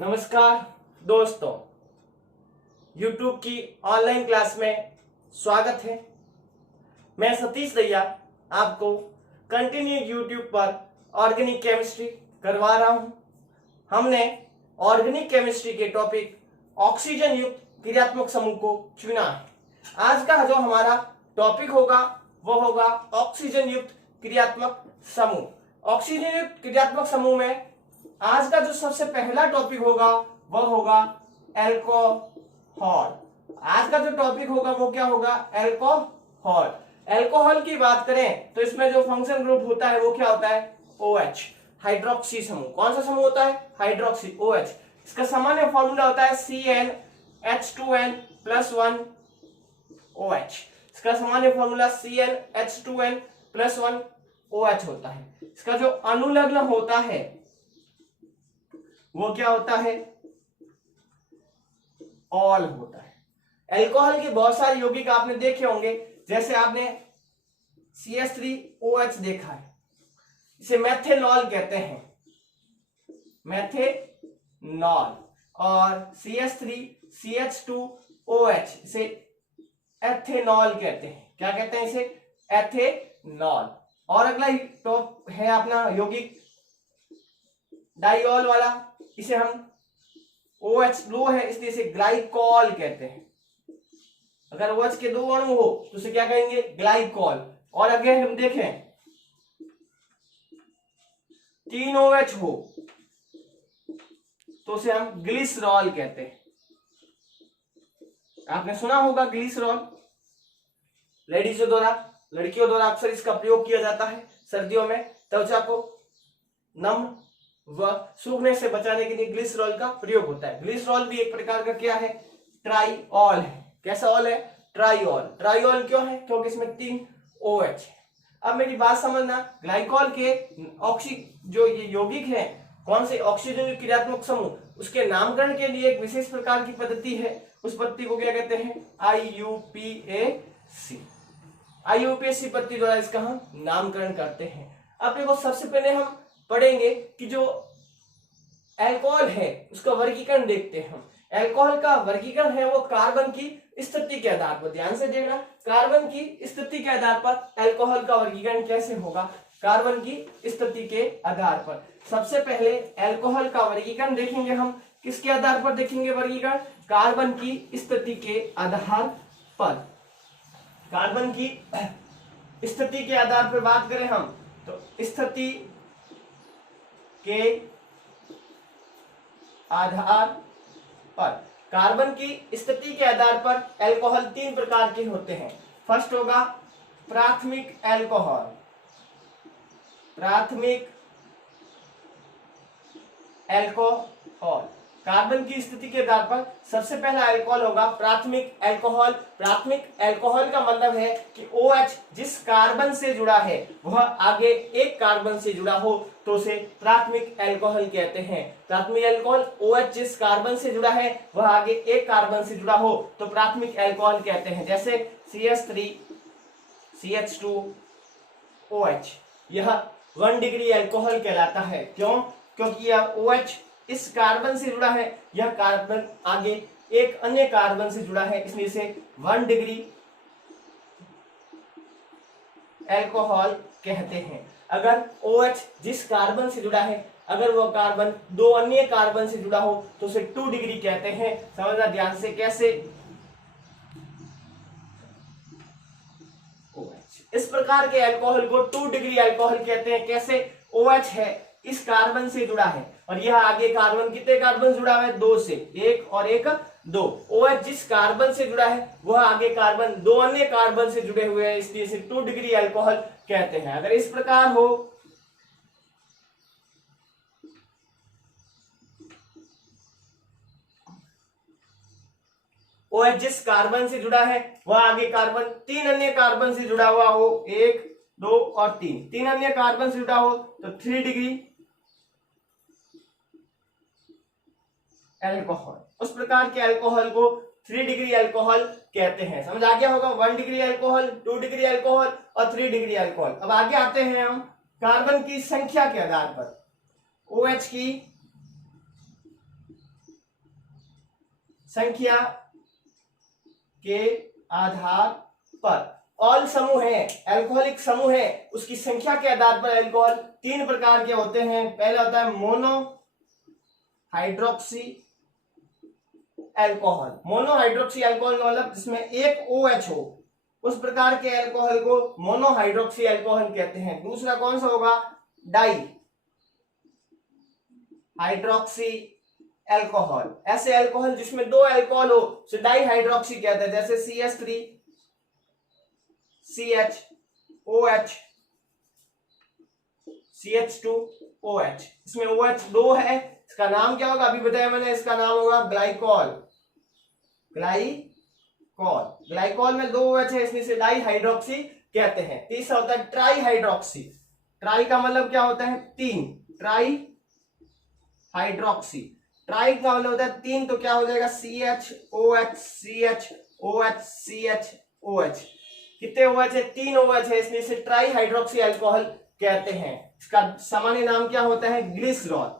नमस्कार दोस्तों, YouTube की ऑनलाइन क्लास में स्वागत है। मैं सतीश दैया आपको कंटिन्यू YouTube पर ऑर्गेनिक केमिस्ट्री करवा रहा हूं। हमने ऑर्गेनिक केमिस्ट्री के टॉपिक ऑक्सीजन युक्त क्रियात्मक समूह को चुना है। आज का जो हमारा टॉपिक होगा वो होगा ऑक्सीजन युक्त क्रियात्मक समूह। ऑक्सीजन युक्त क्रियात्मक समूह में आज का जो सबसे पहला टॉपिक होगा वह होगा एल्कोहल। आज का जो टॉपिक होगा वो क्या होगा? एल्कोहल। एल्कोहल की बात करें तो इसमें जो फंक्शन ग्रुप होता है वो क्या होता है? OH, हाइड्रोक्सी समूह। कौन सा समूह होता है? Hydroxy, OH। इसका सामान्य फॉर्मूला होता है CnH2n+1 OH। इसका सामान्य फॉर्मूला CnH2n+1 OH होता है। इसका जो अनुलग्न होता है वो क्या होता है? ऑल होता है। एल्कोहल के बहुत सारे यौगिक आपने देखे होंगे, जैसे आपने CH3OH देखा है, इसे मेथेनॉल कहते हैं, मेथेनॉल। और CH3CH2OH इसे एथेनॉल कहते हैं। क्या कहते हैं इसे? एथेनॉल। और अगला टॉप है अपना यौगिक डाइऑल वाला, इसे हम OH लो है इसलिए इसे ग्लाइकॉल कहते हैं। अगर OH के दो अणु हो तो उसे क्या कहेंगे? ग्लाइकॉल। और अगर हम देखें 3 OH हो तो उसे हम ग्लिसरॉल कहते हैं। आपने सुना होगा ग्लिसरॉल। लेडीजों द्वारा, लड़कियों द्वारा अक्सर इसका प्रयोग किया जाता है सर्दियों में त्वचा को नम व सूखने से बचाने के लिए ग्लिसरॉल का प्रयोग होता है। ग्लिसरॉल भी एक प्रकार का क्या है? ट्राइऑल है। कैसा ऑल है? ट्राइऑल। ट्राइऑल क्यों है? क्योंकि इसमें 3 OH है। अब मेरी बात समझना, ग्लाइकॉल के जो ये यौगिक है, कौन से ऑक्सीजन क्रियात्मक समूह, उसके नामकरण के लिए एक विशेष प्रकार की पद्धति है। उस पद्धति को क्या कहते हैं? IUPAC। IUPAC पद्धति द्वारा इसका हम नामकरण करते हैं। अब देखो, सबसे पहले हम पढ़ेंगे कि जो अल्कोहल है उसका वर्गीकरण देखते हैं हम। अल्कोहल का वर्गीकरण है वो कार्बन की स्थिति के आधार पर, ध्यान से देखना, कार्बन की स्थिति के आधार पर अल्कोहल का वर्गीकरण कैसे होगा? कार्बन की स्थिति के आधार पर। सबसे पहले अल्कोहल का वर्गीकरण देखेंगे हम। किसके आधार पर देखेंगे वर्गीकरण? कार्बन की स्थिति के आधार पर। कार्बन की स्थिति के आधार पर बात करें हम तो स्थिति के आधार पर, कार्बन की स्थिति के आधार पर अल्कोहल 3 प्रकार के होते हैं। फर्स्ट होगा प्राथमिक अल्कोहल। प्राथमिक अल्कोहल कार्बन की स्थिति के आधार पर सबसे पहला अल्कोहल होगा प्राथमिक अल्कोहल। प्राथमिक अल्कोहल का मतलब है कि OH जिस कार्बन से जुड़ा है वह आगे एक कार्बन से जुड़ा हो तो उसे प्राथमिक अल्कोहल कहते हैं। प्राथमिक अल्कोहल OH जिस कार्बन से जुड़ा है वह आगे एक कार्बन से जुड़ा हो तो प्राथमिक अल्कोहल कहते हैं। जैसे CH3CH2OH, यह 1 डिग्री अल्कोहल कहलाता है। क्यों? क्योंकि यह OH इस कार्बन से जुड़ा है, यह कार्बन आगे एक अन्य कार्बन से जुड़ा है, इसलिए इसे 1 डिग्री अल्कोहल कहते हैं। अगर OH जिस कार्बन से जुड़ा है, अगर वह कार्बन 2 अन्य कार्बन से जुड़ा हो तो उसे 2 डिग्री कहते हैं। समझना ध्यान से कैसे? OH इस प्रकार के अल्कोहल को 2 डिग्री अल्कोहल कहते हैं। कैसे? OH है इस कार्बन से जुड़ा है और यह आगे कार्बन, कितने कार्बन जुड़ा हुआ है? 2 से, 1 और 1 2। OH जिस कार्बन से जुड़ा है वह आगे कार्बन 2 अन्य कार्बन से जुड़े हुए हैं, इसलिए इसे 2 डिग्री अल्कोहल कहते हैं। अगर इस प्रकार हो OH जिस कार्बन से जुड़ा है वह आगे कार्बन 3 अन्य कार्बन से जुड़ा हुआ हो, 1 2 और 3 अन्य कार्बन से जुड़ा हो तो 3 डिग्री अल्कोहल। उस प्रकार के अल्कोहल को 3 डिग्री अल्कोहल कहते हैं। समझ आ गया होगा? 1 डिग्री अल्कोहल, 2 डिग्री अल्कोहल और 3 डिग्री अल्कोहल। अब आगे आते हैं हम कार्बन की संख्या के आधार पर। OH की संख्या के आधार पर। ऑल समूह है, एल्कोहलिक समूह है, उसकी संख्या के आधार पर एल्कोहल 3 प्रकार के होते हैं। पहला होता है mono hydroxy alcohol. Mono hydroxy alcohol मतलब जिसमें एक OH हो, उस प्रकार के एल्कोहल को मोनो हाइड्रोक्सी एल्कोहल कहते हैं। दूसरा कौन सा होगा? Di hydroxy alcohol. ऐसे एल्कोहल जिसमें 2 एल्कोहल हो उसे डाई हाइड्रोक्सी कहते हैं, जैसे CH3 CHOH CH2OH। इसमें OH 2 है, इसका नाम क्या होगा? अभी बताया मैंने, इसका नाम होगा ग्लाइकॉल। ग्लाइकॉल में 2 OH है, इसमें से डाई हाइड्रोक्सी कहते हैं। तीसरा होता है ट्राई हाइड्रोक्सी। ट्राई का मतलब क्या होता है? 3। ट्राई हाइड्रोक्सी, ट्राई का मतलब होता है 3, तो क्या हो जाएगा? CHOH CHOH CHOH। कितने OH है? 3 OH है, इसलिए इसे ट्राई हाइड्रोक्सी एल्कोहल कहते हैं। इसका सामान्य नाम क्या होता है? ग्लिसरॉल।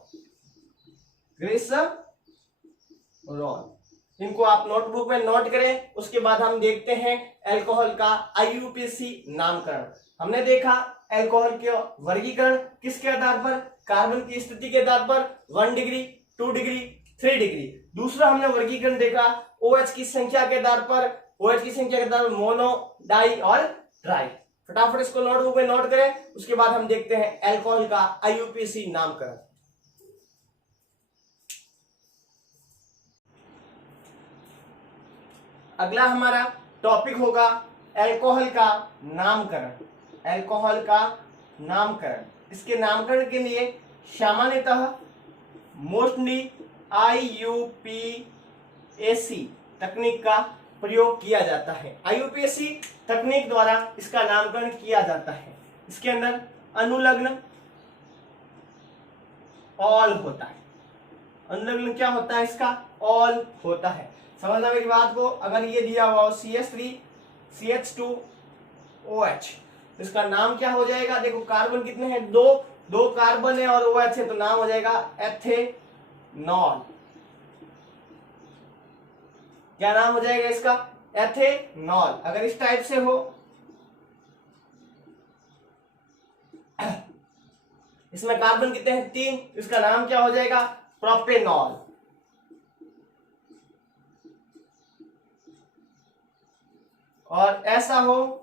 इनको आप नोटबुक में नोट करें। उसके बाद हम देखते हैं अल्कोहल का IUPAC नामकरण। हमने देखा अल्कोहल के वर्गीकरण किसके आधार पर? कार्बन की स्थिति के आधार पर, 1 डिग्री, 2 डिग्री, 3 डिग्री। दूसरा हमने वर्गीकरण देखा OH की संख्या के आधार पर। OH की संख्या के आधार पर मोनो, डाई और ट्राई। फटाफट इसको नोटबुक में नोट करें। उसके बाद हम देखते हैं अल्कोहल का IUPAC नामकरण। अगला हमारा टॉपिक होगा अल्कोहल का नामकरण। अल्कोहल का नामकरण, इसके नामकरण के लिए सामान्यतः मोस्टली IUPAC तकनीक का प्रयोग किया जाता है। IUPAC तकनीक द्वारा इसका नामकरण किया जाता है। इसके अंदर अनुलग्न ऑल होता है। अनुलग्न क्या होता है? इसका ऑल होता है। समझना मेरी बात को। अगर ये दिया हुआ हो CH3 CH2OH, तो इसका नाम क्या हो जाएगा? देखो कार्बन कितने हैं? 2 कार्बन है और OH है, तो नाम हो जाएगा एथेनॉल। क्या नाम हो जाएगा इसका? एथेनॉल। अगर इस टाइप से हो, इसमें कार्बन कितने हैं? 3, इसका नाम क्या हो जाएगा? प्रोपेनॉल। और ऐसा हो,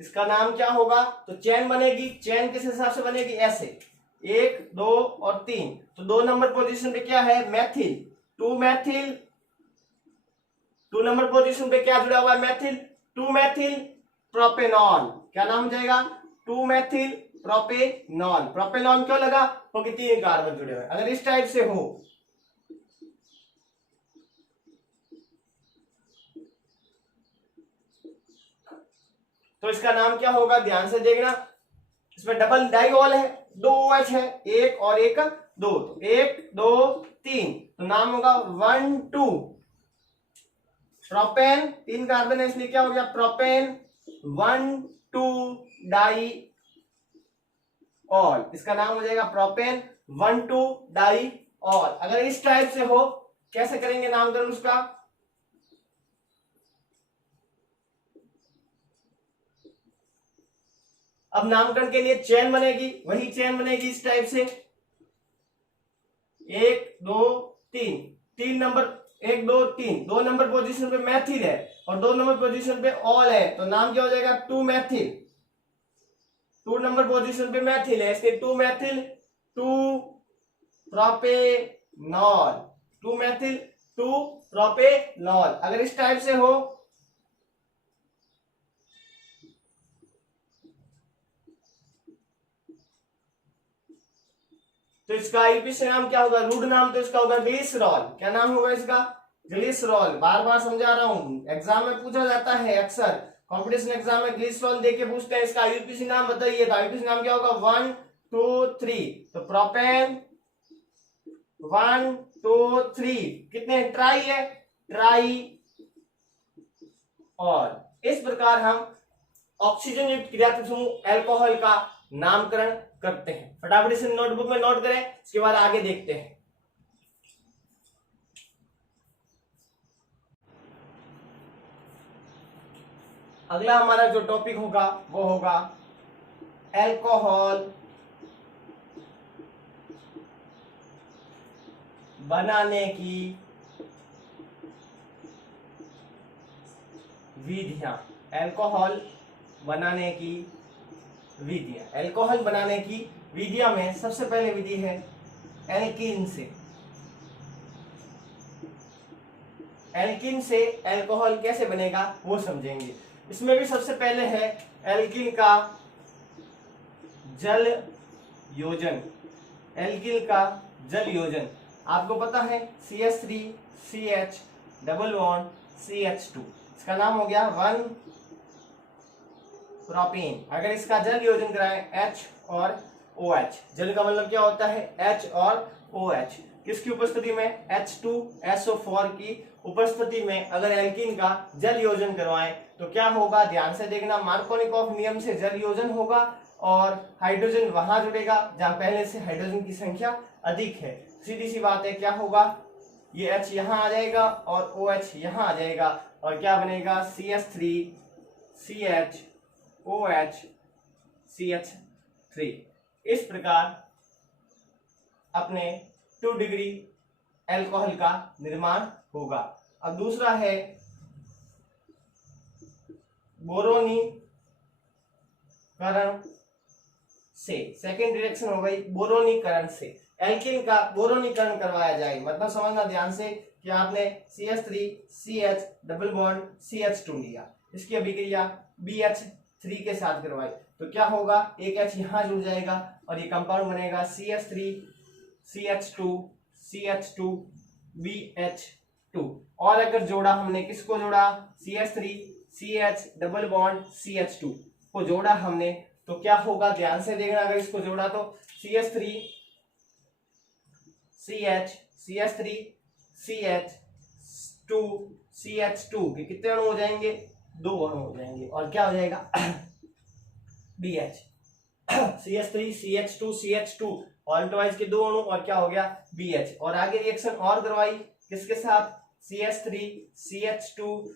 इसका नाम क्या होगा? तो चेन बनेगी। चेन किस हिसाब से बनेगी? ऐसे 1 2 और 3। तो 2 नंबर पोजीशन पे क्या है? मैथिल। 2 मैथिल। 2 नंबर पोजीशन पे क्या जुड़ा हुआ है? मैथिल। 2 मैथिल प्रोपेनॉल। क्या नाम हो जाएगा? 2 मैथिल प्रोपेनॉल। प्रोपेनॉल क्यों लगा? क्योंकि 3 कार्बन जुड़े हुए। अगर इस टाइप से हो, तो इसका नाम क्या होगा? ध्यान से देखना। इसमें डबल डाइऑल है, 2 OH है, 1 और 1 2, तो 1 2 3, तो नाम होगा 1 2 प्रोपेन। 3 कार्बन है, इसलिए क्या हो गया? Propane 1 2 diol. इसका नाम हो जाएगा प्रोपेन 1 2 डाई ऑल। अगर इस टाइप से हो, कैसे करेंगे नामकरण उसका? अब नामकरण के लिए चेन बनेगी। वही चेन बनेगी इस टाइप से 1 2 3। 3 नंबर 1 2 3, 2 नंबर पोजीशन पे मैथिल है और 2 नंबर पोजीशन पे ऑल है, तो नाम क्या हो जाएगा? 2 मैथिल। 2 नंबर पोजीशन पे मैथिल है, इसलिए 2 मैथिल 2 प्रोपेनॉल। 2 मैथिल 2 प्रोपेनॉल। अगर इस टाइप से हो, तो इसका IUPAC नाम क्या होगा? रूट नाम तो इसका होगा ग्लिसरॉल। क्या नाम होगा इसका? ग्लिसरॉल। बार बार समझा रहा हूं, एग्जाम में पूछा जाता है अक्सर। कंपटीशन एग्जाम में ग्लिसरॉल देके पूछते हैं इसका IUPAC नाम बताइए, तो IUPAC नाम क्या होगा? 1 2 3। तो प्रोपेन 1 2 3, कितने? ट्राई है, ट्राई। और इस प्रकार हम ऑक्सीजन युक्त क्रियात्मक समूह अल्कोहल का नामकरण करते हैं। फटाफट इसे नोटबुक में नोट करें, इसके बाद आगे देखते हैं। अगला हमारा जो टॉपिक होगा वो होगा अल्कोहल बनाने की विधियां। अल्कोहल बनाने की विधियां। अल्कोहल बनाने की विधियां में सबसे पहले विधि है एल्कीन से। एल्कीन से अल्कोहल कैसे बनेगा वो समझेंगे। इसमें भी सबसे पहले है एल्कीन का जल योजन। एल्कीन का जल योजन आपको पता है CH3CH डबल बॉन्ड CH2, इसका नाम हो गया 1 प्रोपेन। अगर इसका जल योजन कराएं H और OH, जल का मतलब क्या होता है H और OH, किसकी उपस्थिति में H2SO4 की उपस्थिति में अगर एल्कीन का जल योजन करवाएं तो क्या होगा, ध्यान से देखना। मार्कोनिकॉफ नियम से जल योजन होगा और हाइड्रोजन वहां जुड़ेगा जहां पहले से हाइड्रोजन की संख्या अधिक है। सीधी सी बात है, क्या होगा, ये H यहां आ जाएगा और OH यहां आ जाएगा और क्या बनेगा CH3CHOH CH3। इस प्रकार अपने 2 डिग्री अल्कोहल का निर्माण होगा। अब दूसरा है बोरोनीकरण से। सेकेंड रिएक्शन हो गई बोरोनीकरण से। एल्कीन का बोरोनीकरण करवाया जाए, मतलब समझना ध्यान से कि आपने CH3CH डबल बॉन्ड CH2 लिया, इसकी अभिक्रिया BH3 के साथ करवाई तो क्या होगा, एक H यहां जुड़ जाएगा और ये कंपाउंड बनेगा CH3CH2 CH2 BH2। और अगर जोड़ा हमने, किसको जोड़ा, CH3CH डबल बॉन्ड CH2 को जोड़ा हमने तो क्या होगा, ध्यान से देखना। अगर इसको जोड़ा तो CH3CH CH3CH2 CH2 के कितने अणु हो जाएंगे, 2 अणु हो जाएंगे और क्या हो जाएगा BH। CH3CH2 CH2 और ट्वाइस के 2 अणु और क्या हो गया BH। और आगे रिएक्शन और करवाई किसके साथ, CH3CH2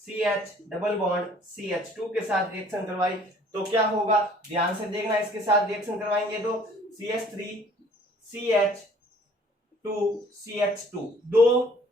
CH double bond CH2 के साथ रिएक्शन करवाई तो क्या होगा, ध्यान से देखना। इसके साथ रिएक्शन करवाएंगे तो CH3CH2 CH2 2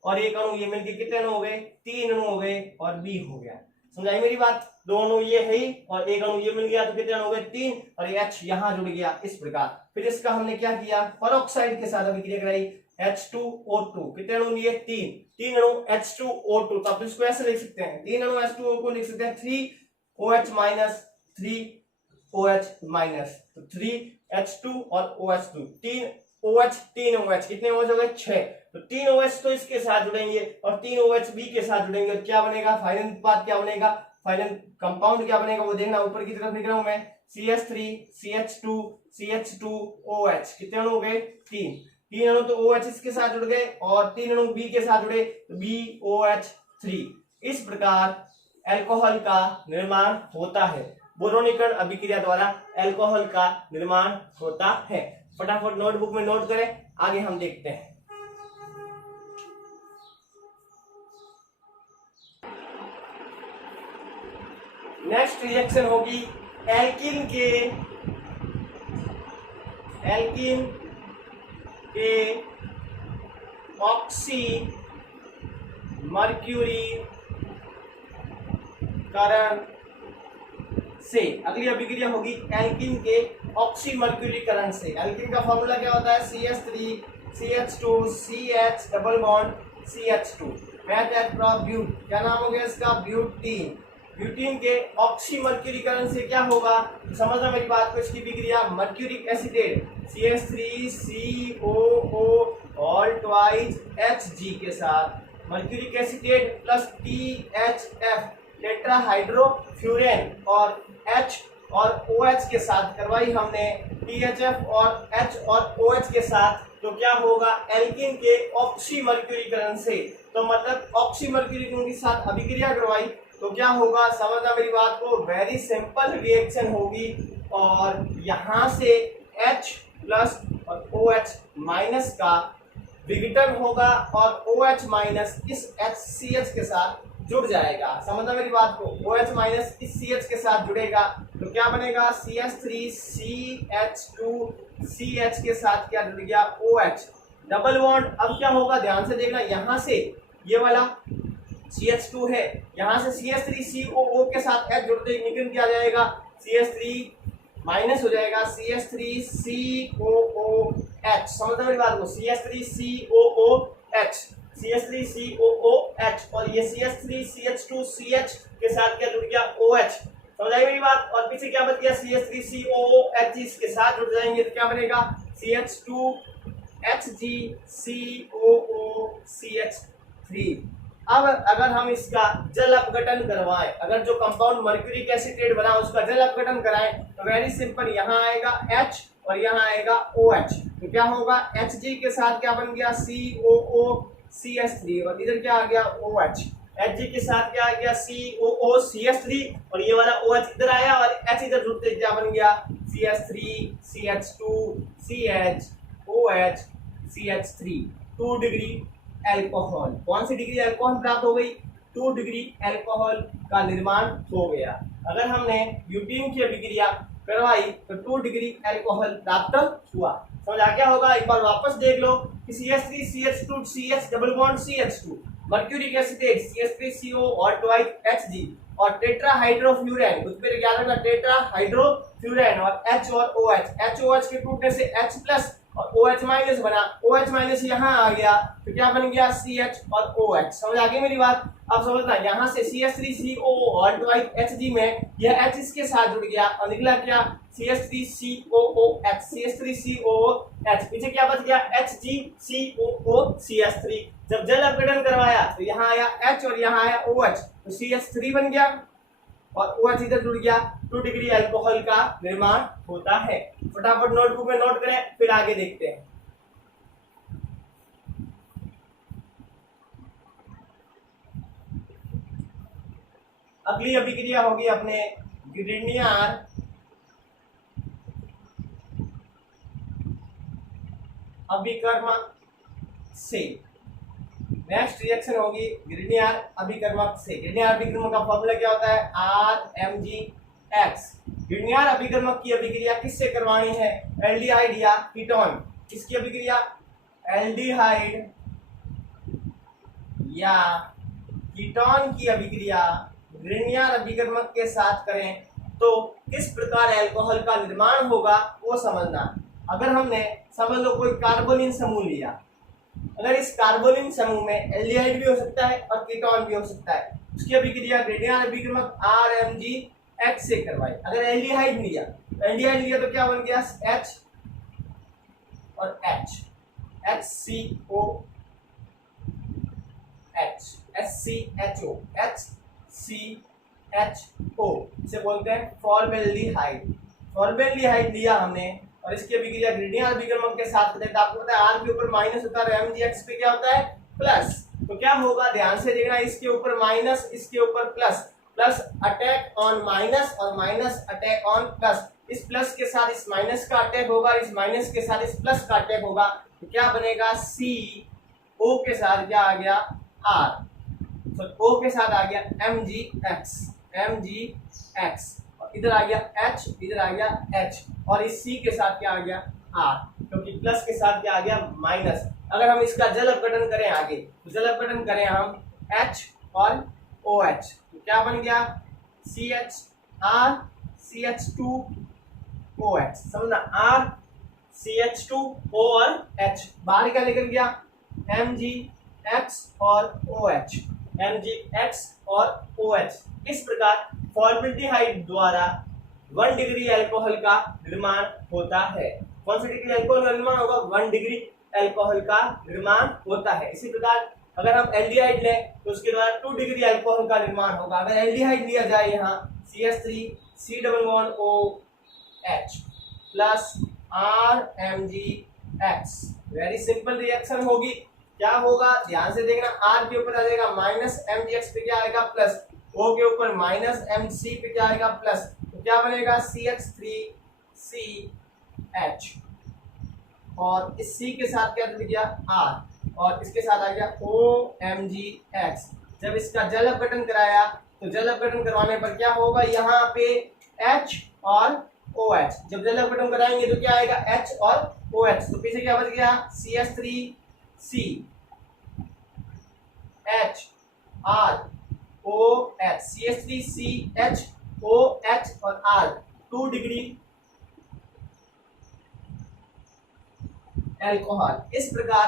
और 1 अणु ये मिलके कितने अणु हो गए, 3 अणु हो गए और B हो गया। समझाई मेरी बात, 2 अणु ये है ही और 1 अणु ये मिल गया तो कितने अणु हो गए, 3 और ये H यहां जुड़ गया। इस प्रकार फिर इसका हमने क्या किया, पेरोक्साइड के साथ अभिक्रिया कराई H2O2, कितने अणु लिए, 3 अणु H2O2। तो आप इसको ऐसे लिख सकते हैं, 3 अणु H2O को लिख सकते हैं 3OH माइनस 3OH माइनस, तो 3H2 और OH2, 3OH 3OH कितने OH हो गए, 6। तो 3OH तो इसके साथ जुड़ेंगे और 3OH B के साथ जुड़ेंगे और क्या बनेगा, फाइनल उत्पाद क्या बनेगा, फाइनल कंपाउंड क्या बनेगा वो देखना। ऊपर की तरफ लिख रहा हूं मैं CH3CH2 CH2OH, कितने अणु हो गए, 3 अणु तो OH इसके साथ जुड़ गए और 3 अणु B के साथ जुड़े तो BOH3। इस प्रकार अल्कोहल का निर्माण होता है, बोरोनीकरण अभिक्रिया द्वारा अल्कोहल का निर्माण होता है। फटाफट नोटबुक में नोट करें, आगे हम देखते हैं। नेक्स्ट रिएक्शन होगी एल्कीन के ऑक्सी मर्क्यूरीकरण से। अगली अभिक्रिया होगी एल्कीन के ऑक्सी मर्क्यूरीकरण से। एल्कीन का फॉर्मूला क्या होता है, CH3CH2 CH double bond CH2 ब्यूट, क्या नाम हो गया इसका, ब्यूटीन। ब्यूटीन के ऑक्सी मर्क्यूरीकरण से क्या होगा, समझना मेरी बात को। इसकी विक्रिया mercuric acetate CH3COO all twice Hg के साथ mercuric acetate plus THF tetrahydrofuran और H और OH के साथ करवाई हमने THF और H और OH के साथ तो क्या होगा, एल्कीन के ऑक्सी मर्क्यूरीकरण से। तो मतलब ऑक्सी मर्क्यूरीकरण के साथ अभिक्रिया करवाई तो क्या होगा, समझना मेरी बात को, वेरी सिंपल रिएक्शन होगी और यहां से H प्लस और OH माइनस का विघटन होगा और OH माइनस इस HCH के साथ जुड़ जाएगा। समझना मेरी बात को, OH माइनस इस CH के साथ जुड़ेगा तो क्या बनेगा, CH3CH2CH के साथ क्या जुड़ गया, OH डबल बॉन्ड। अब क्या होगा, ध्यान से देखना, यहां से ये वाला CH2 है, यहां से CH3COO के साथ H जुड़ते ही निकल किया जाएगा, CH3 माइनस हो जाएगा CH3COOH। समझना मेरी बात को, CH3COOH, CH3COOH और ये CH3CH2CH के साथ क्या जुड़ गया, OH। समझ आई मेरी बात। और पीछे क्या बच गया, CH3COOH इसके साथ जुड़ जाएंगे तो क्या बनेगा, CH2HgCOOCH3। अब अगर हम इसका जल अपघटन करवाएं, अगर जो कंपाउंड मर्क्यूरिक एसीटेट बना उसका जल अपघटन कराएं तो वेरी सिंपल, यहाँ आएगा H और यहाँ आएगा OH, तो क्या होगा, Hg के साथ क्या बन गया, COOCH3 और इधर क्या आ गया, OH। Hg के साथ क्या आ गया, COOCH3 और ये वाला OH इधर आया और H इधर जुड़ते क्या बन गया, CH3CH2CH OH CH3। 2 degree alcohol, कौन सी डिग्री एल्कोहल प्राप्त हो गई, 2 डिग्री एल्कोहल का निर्माण हो गया। अगर हमने ब्यूटेन की अभिक्रिया करवाई तो 2 डिग्री एल्कोहल प्राप्त हुआ। समझ आ गया होगा। एक बार वापस देख लो कि CH3CH2CH double bond CH2, mercuric acetate CH3CO और ट्वाइस Hg और टेट्रा हाइड्रोफ्लूरैन, उस पर याद रखना टेट्रा हाइड्रोफ्लूरैन और H और OH, HOH के टूटने से H प्लस और OH माइनस बना, OH माइनस यहाँ आ गया तो क्या बन गया, CH और OH। समझ आ गई मेरी बात। अब समझना, यहाँ से CH3CO और ट्वाइस Hg में यह H इसके साथ जुड़ गया और निकला क्या, CH3COOH, CH3COOH। पीछे क्या बच गया, HgCOOCH3। जब जल अपघटन करवाया तो यहाँ आया H और यहाँ आया OH तो CH3 बन गया और OH इधर जुड़ गया, 2 डिग्री अल्कोहल का निर्माण होता है। फटाफट नोटबुक में नोट करें, फिर आगे देखते हैं। अगली अभिक्रिया होगी अपने ग्रिग्नियर अभिकर्मक से। नेक्स्ट रिएक्शन होगी ग्रिग्नियर अभिकर्मक से। ग्रिग्नियर अभिकर्मक का फॉर्मूला क्या होता है, RMgX। ग्रिग्नियर अभिकर्मक की अभिक्रिया किससे करवानी है, एल्डिहाइड या कीटोन। किसकी अभिक्रिया, एल्डिहाइड या कीटोन की अभिक्रिया ग्रिग्नियर अभिकर्मक के साथ करें तो किस प्रकार अल्कोहल का निर्माण होगा वो समझना। अगर हमने समझ लो कोई कार्बोनिल समूह लिया, अगर इस कार्बोनिल समूह में एल्डिहाइड भी हो सकता है और कीटोन भी हो सकता है, उसकी अभिक्रिया ग्रिग्नियर अभिकर्मक RMgX से करवाई। अगर एल्डिहाइड लिया तो क्या बन गया, H और H, HCOH, HCHO, HCHO इसे बोलते हैं फॉर्मेल्डिहाइड। फॉर्मेल्डिहाइड लिया हमने और इसकी अभिक्रिया ग्रिग्नियर अभिकर्मक के साथ करते हैं तो आपको पता है R के ऊपर माइनस होता है, MgX पे क्या होता है, प्लस। तो क्या होगा, ध्यान से देखना, इसके ऊपर माइनस, इसके ऊपर plus, plus attack on minus और माइनस अटैक ऑन प्लस। इस प्लस के साथ इस माइनस का अटैक होगा, इस माइनस के साथ इस प्लस का अटैक होगा तो क्या बनेगा, CO के साथ क्या आ गया, R, तो O के साथ आ गया MgX, इधर आ गया H, इधर आ गया H और इस C के साथ क्या आ गया, R, क्योंकि प्लस के साथ क्या आ गया, माइनस। अगर हम इसका जल अपघटन करें आगे, तो जल अपघटन करें हम H और OH तो क्या बन गया, CHR CH2OH। समझना, R CH2O और H, बाहर क्या निकल गया, MgX और OH, MgX और OH। इस प्रकार फॉर्मेल्डिहाइड द्वारा 1 डिग्री अल्कोहल का निर्माण होता है। कौन सी डिग्री अल्कोहल का निर्माण होगा, 1 डिग्री अल्कोहल का निर्माण होता है। इसी प्रकार अगर हम एल्डिहाइड लें तो उसके द्वारा 2 डिग्री अल्कोहल का निर्माण होगा। अगर एल्डिहाइड लिया जाए यहाँ CH3C OH plus RMgX, very simple reaction होगी। क्या होगा, ध्यान से देखना, R के ऊपर आ जाएगा माइनस, MgX पे क्या आएगा प्लस, O के ऊपर माइनस MC पे क्या आएगा प्लस, तो क्या बनेगा CH3CH और इस C के साथ क्या जुड़ गया R और इसके साथ आ गया OMgX। जब इसका जल अपघटन कराया तो जल अपघटन करवाने पर क्या होगा, यहाँ पे H और OH, जब जल अपघटन कराएंगे तो क्या आएगा H और OH, तो पीछे क्या बच गया CH3C H R OH, CH3CH OH और R 2 डिग्री अल्कोहल। इस प्रकार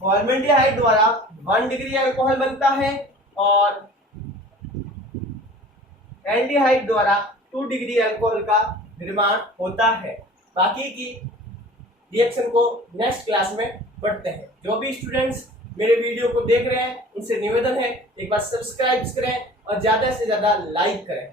फॉर्मेल्डिहाइड द्वारा 1 डिग्री अल्कोहल बनता है और एल्डिहाइड द्वारा 2 डिग्री अल्कोहल का निर्माण होता है। बाकी की रिएक्शन को नेक्स्ट क्लास में पढ़ते हैं। जो भी स्टूडेंट्स मेरे वीडियो को देख रहे हैं उनसे निवेदन है एक बार सब्सक्राइब करें और ज्यादा से ज्यादा लाइक करें।